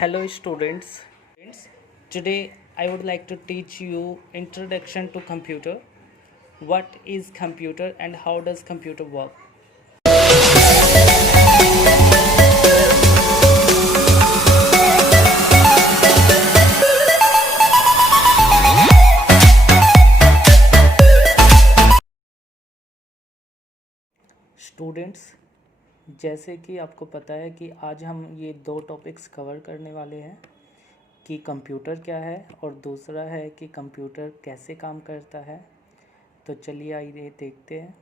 Hello students. Today I would like to teach you introduction to computer. What is computer and how does computer work? Students, जैसे कि आपको पता है कि आज हम ये दो टॉपिक्स कवर करने वाले हैं कि कंप्यूटर क्या है और दूसरा है कि कंप्यूटर कैसे काम करता है। तो चलिए आइए देखते हैं।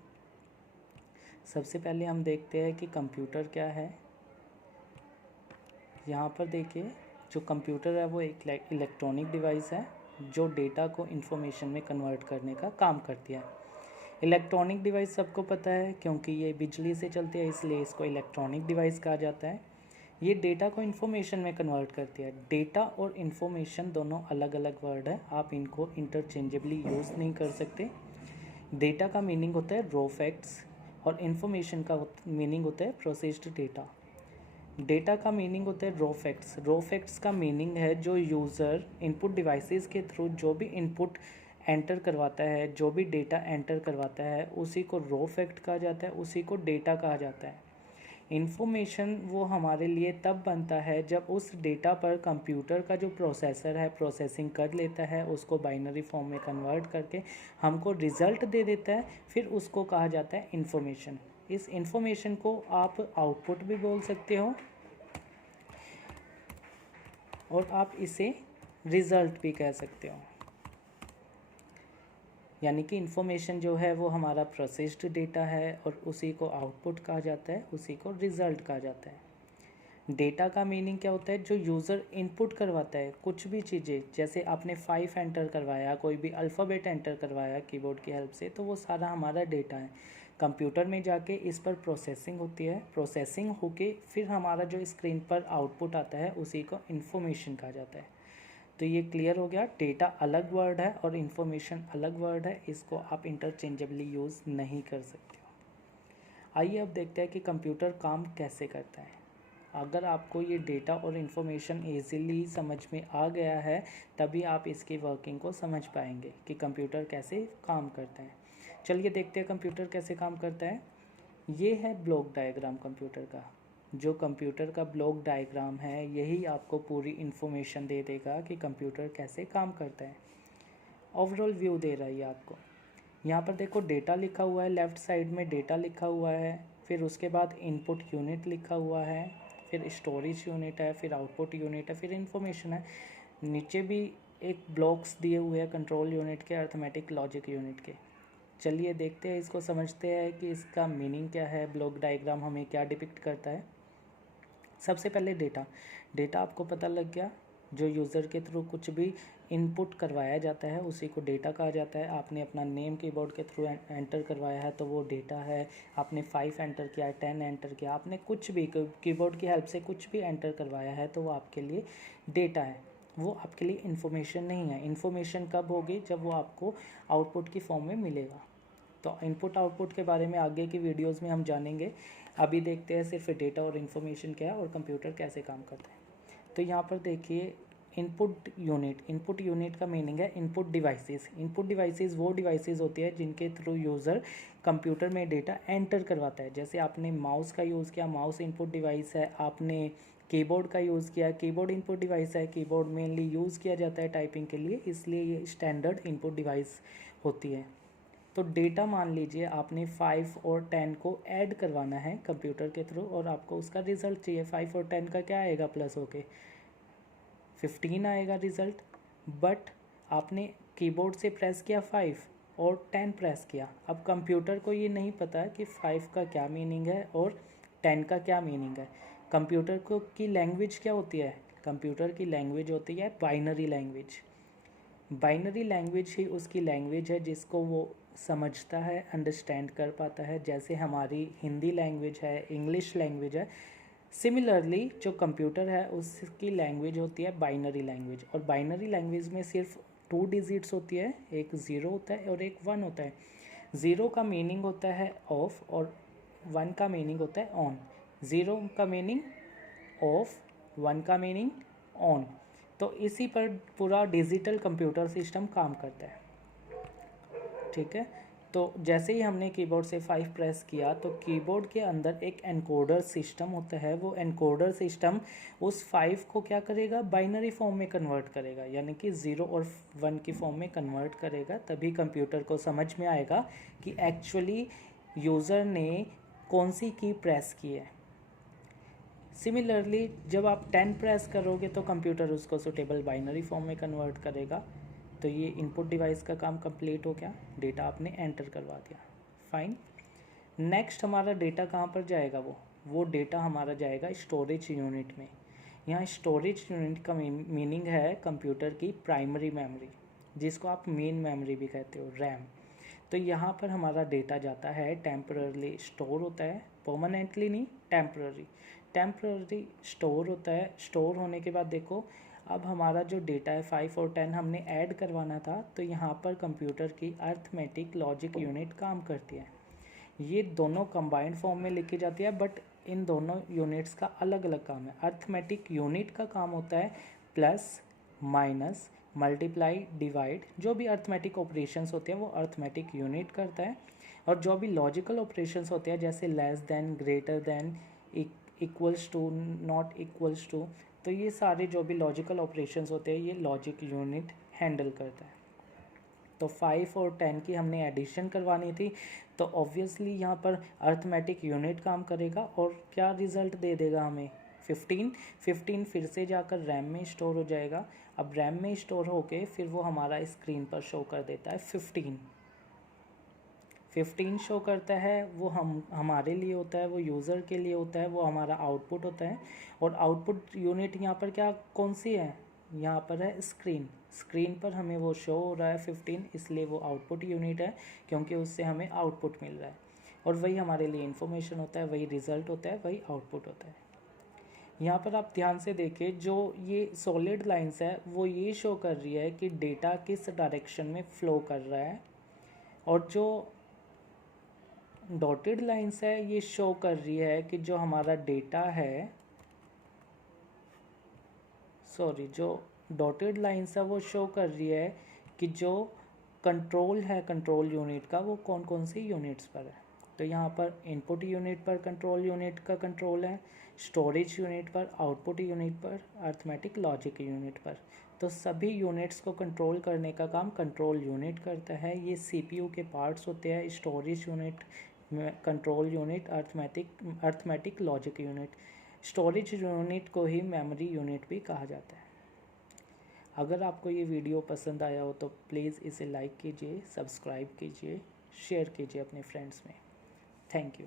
सबसे पहले हम देखते हैं कि कंप्यूटर क्या है। यहाँ पर देखिए, जो कंप्यूटर है वो एक इलेक्ट्रॉनिक डिवाइस है जो डेटा को इन्फॉर्मेशन में कन्वर्ट करने का काम करती है। इलेक्ट्रॉनिक डिवाइस सबको पता है क्योंकि ये बिजली से चलती है, इसलिए इसको इलेक्ट्रॉनिक डिवाइस कहा जाता है। ये डेटा को इन्फॉर्मेशन में कन्वर्ट करती है। डेटा और इन्फॉर्मेशन दोनों अलग अलग वर्ड है, आप इनको इंटरचेंजेबली यूज़ नहीं कर सकते। डेटा का मीनिंग होता है रॉ फैक्ट्स और इन्फॉर्मेशन का मीनिंग होता है प्रोसेस्ड डेटा। डेटा का मीनिंग होता है रॉ फैक्ट्स। रॉ फैक्ट्स का मीनिंग है जो यूज़र इनपुट डिवाइसेस के थ्रू जो भी इनपुट एंटर करवाता है, जो भी डेटा एंटर करवाता है, उसी को रॉ फैक्ट कहा जाता है, उसी को डेटा कहा जाता है। इन्फॉर्मेशन वो हमारे लिए तब बनता है जब उस डेटा पर कंप्यूटर का जो प्रोसेसर है प्रोसेसिंग कर लेता है, उसको बाइनरी फॉर्म में कन्वर्ट करके हमको रिज़ल्ट दे देता है, फिर उसको कहा जाता है इन्फॉर्मेशन। इस इन्फॉर्मेशन को आप आउटपुट भी बोल सकते हो और आप इसे रिज़ल्ट भी कह सकते हो। यानी कि इन्फॉर्मेशन जो है वो हमारा प्रोसेस्ड डेटा है और उसी को आउटपुट कहा जाता है, उसी को रिज़ल्ट कहा जाता है। डेटा का मीनिंग क्या होता है? जो यूज़र इनपुट करवाता है कुछ भी चीज़ें, जैसे आपने 5 एंटर करवाया, कोई भी अल्फ़ाबेट एंटर करवाया कीबोर्ड की हेल्प से, तो वो सारा हमारा डेटा है। कंप्यूटर में जाके इस पर प्रोसेसिंग होती है, प्रोसेसिंग होके फिर हमारा जो स्क्रीन पर आउटपुट आता है उसी को इन्फॉर्मेशन कहा जाता है। तो ये क्लियर हो गया, डेटा अलग वर्ड है और इन्फॉर्मेशन अलग वर्ड है, इसको आप इंटरचेंजेबली यूज़ नहीं कर सकते हो। आइए अब देखते हैं कि कंप्यूटर काम कैसे करता है। अगर आपको ये डेटा और इन्फॉर्मेशन ईज़िली समझ में आ गया है, तभी आप इसकी वर्किंग को समझ पाएंगे कि कंप्यूटर कैसे काम करता है। चलिए देखते हैं कंप्यूटर कैसे काम करता है। ये है ब्लॉक डायग्राम कंप्यूटर का। जो कंप्यूटर का ब्लॉक डायग्राम है यही आपको पूरी इन्फॉर्मेशन दे देगा कि कंप्यूटर कैसे काम करता है। ओवरऑल व्यू दे रहा है ये आपको। यहाँ पर देखो डेटा लिखा हुआ है, लेफ़्ट साइड में डेटा लिखा हुआ है, फिर उसके बाद इनपुट यूनिट लिखा हुआ है, फिर स्टोरेज यूनिट है, फिर आउटपुट यूनिट है, फिर इन्फॉर्मेशन है। नीचे भी एक ब्लॉक्स दिए हुए हैं कंट्रोल यूनिट के, अर्थमेटिक लॉजिक यूनिट के। चलिए देखते हैं, इसको समझते हैं कि इसका मीनिंग क्या है, ब्लॉक डायग्राम हमें क्या डिपिक्ट करता है। सबसे पहले डेटा आपको पता लग गया। जो यूज़र के थ्रू कुछ भी इनपुट करवाया जाता है उसी को डेटा कहा जाता है। आपने अपना नेम कीबोर्ड के थ्रू एंटर करवाया है तो वो डेटा है। आपने 5 एंटर किया है, 10 एंटर किया, आपने कुछ भी कीबोर्ड की हेल्प से कुछ भी एंटर करवाया है तो वो आपके लिए डेटा है, वो आपके लिए इन्फॉर्मेशन नहीं है। इन्फॉर्मेशन कब होगी? जब वो आपको आउटपुट की फॉर्म में मिलेगा। तो इनपुट आउटपुट के बारे में आगे की वीडियोस में हम जानेंगे। अभी देखते हैं सिर्फ डेटा और इन्फॉर्मेशन क्या है और कंप्यूटर कैसे काम करता है। तो यहाँ पर देखिए इनपुट यूनिट का मीनिंग है इनपुट डिवाइसेस। इनपुट डिवाइसेस वो डिवाइसेस होती है जिनके थ्रू यूज़र कंप्यूटर में डेटा एंटर करवाता है। जैसे आपने माउस का यूज़ किया, माउस इनपुट डिवाइस है। आपने कीबोर्ड का यूज़ किया, कीबोर्ड इनपुट डिवाइस है। कीबोर्ड मेनली यूज़ किया जाता है टाइपिंग के लिए, इसलिए ये स्टैंडर्ड इनपुट डिवाइस होती है। तो डेटा मान लीजिए आपने 5 और 10 को ऐड करवाना है कंप्यूटर के थ्रू और आपको उसका रिज़ल्ट चाहिए। 5 और 10 का क्या आएगा प्लस होके? 15 आएगा रिज़ल्ट। बट आपने कीबोर्ड से प्रेस किया 5 और 10 प्रेस किया। अब कंप्यूटर को ये नहीं पता कि 5 का क्या मीनिंग है और 10 का क्या मीनिंग है। कंप्यूटर को की लैंग्वेज क्या होती है? कंप्यूटर की लैंग्वेज होती है बाइनरी लैंग्वेज। बाइनरी लैंग्वेज ही उसकी लैंग्वेज है जिसको वो समझता है, अंडरस्टैंड कर पाता है। जैसे हमारी हिंदी लैंग्वेज है, इंग्लिश लैंग्वेज है, सिमिलरली जो कंप्यूटर है उसकी लैंग्वेज होती है बाइनरी लैंग्वेज। और बाइनरी लैंग्वेज में सिर्फ 2 डिजिट्स होती है, एक 0 होता है और एक 1 होता है। 0 का मीनिंग होता है ऑफ और 1 का मीनिंग होता है ऑन। 0 का मीनिंग ऑफ, 1 का मीनिंग ऑन। तो इसी पर पूरा डिजिटल कंप्यूटर सिस्टम काम करता है, ठीक है। तो जैसे ही हमने कीबोर्ड से 5 प्रेस किया तो कीबोर्ड के अंदर एक एनकोडर सिस्टम होता है। वो एनकोडर सिस्टम उस 5 को क्या करेगा, बाइनरी फॉर्म में कन्वर्ट करेगा, यानी कि 0 और 1 की फॉर्म में कन्वर्ट करेगा। तभी कंप्यूटर को समझ में आएगा कि एक्चुअली यूज़र ने कौन सी की प्रेस की है। सिमिलरली जब आप 10 प्रेस करोगे तो कंप्यूटर उसको सुटेबल बाइनरी फॉर्म में कन्वर्ट करेगा। तो ये इनपुट डिवाइस का काम कंप्लीट हो गया, डेटा आपने एंटर करवा दिया, फाइन। नेक्स्ट हमारा डेटा कहाँ पर जाएगा, वो डेटा हमारा जाएगा स्टोरेज यूनिट में। यहाँ स्टोरेज यूनिट का मीनिंग है कंप्यूटर की प्राइमरी मेमोरी, जिसको आप मेन मेमोरी भी कहते हो, रैम। तो यहाँ पर हमारा डेटा जाता है, टेम्पररली स्टोर होता है, परमानेंटली नहीं, टेम्पररी स्टोर होता है। स्टोर होने के बाद देखो अब हमारा जो डेटा है 5 और 10 हमने ऐड करवाना था, तो यहाँ पर कंप्यूटर की अर्थमेटिक लॉजिक यूनिट काम करती है। ये दोनों कंबाइंड फॉर्म में लिखी जाती है, बट इन दोनों यूनिट्स का अलग अलग काम है। अर्थमेटिक यूनिट का काम होता है प्लस माइनस मल्टीप्लाई डिवाइड, जो भी अर्थमेटिक ऑपरेशंस होते हैं वो अर्थमेटिक यूनिट करता है। और जो भी लॉजिकल ऑपरेशंस होते हैं जैसे less than, greater than, equals to, not equals to, तो ये सारे जो भी लॉजिकल ऑपरेशंस होते हैं ये लॉजिक यूनिट हैंडल करता है। तो 5 और 10 की हमने एडिशन करवानी थी, तो ऑब्वियसली यहाँ पर अर्थमेटिक यूनिट काम करेगा और क्या रिज़ल्ट दे देगा हमें, 15 फिर से जाकर रैम में स्टोर हो जाएगा। अब रैम में स्टोर होके फिर वो हमारा स्क्रीन पर शो कर देता है 15 शो करता है। वो हमारे लिए होता है, वो यूज़र के लिए होता है, वो हमारा आउटपुट होता है। और आउटपुट यूनिट यहाँ पर क्या कौन सी है, यहाँ पर है स्क्रीन पर हमें वो शो हो रहा है 15, इसलिए वो आउटपुट यूनिट है, क्योंकि उससे हमें आउटपुट मिल रहा है। और वही हमारे लिए इन्फॉर्मेशन होता है, वही रिज़ल्ट होता है, वही आउटपुट होता है। यहाँ पर आप ध्यान से देखें, जो ये सॉलिड लाइंस है वो ये शो कर रही है कि डेटा किस डायरेक्शन में फ़्लो कर रहा है, और जो डॉटेड लाइंस है ये शो कर रही है कि जो हमारा डेटा है, जो डॉटेड लाइंस है वो शो कर रही है कि जो कंट्रोल है कंट्रोल यूनिट का, वो कौन कौन सी यूनिट्स पर है। तो यहाँ पर इनपुट यूनिट पर कंट्रोल यूनिट का कंट्रोल है, स्टोरेज यूनिट पर, आउटपुट यूनिट पर, अर्थमेटिक लॉजिक यूनिट पर। तो सभी यूनिट्स को कंट्रोल करने का काम कंट्रोल यूनिट करता है। ये सीपीयू के पार्ट्स होते हैं, storage unit, control unit, arithmetic logic unit. Storage unit को ही मेमोरी यूनिट भी कहा जाता है। अगर आपको ये वीडियो पसंद आया हो तो प्लीज़ इसे लाइक कीजिए, सब्सक्राइब कीजिए, शेयर कीजिए अपने फ्रेंड्स में। Thank you.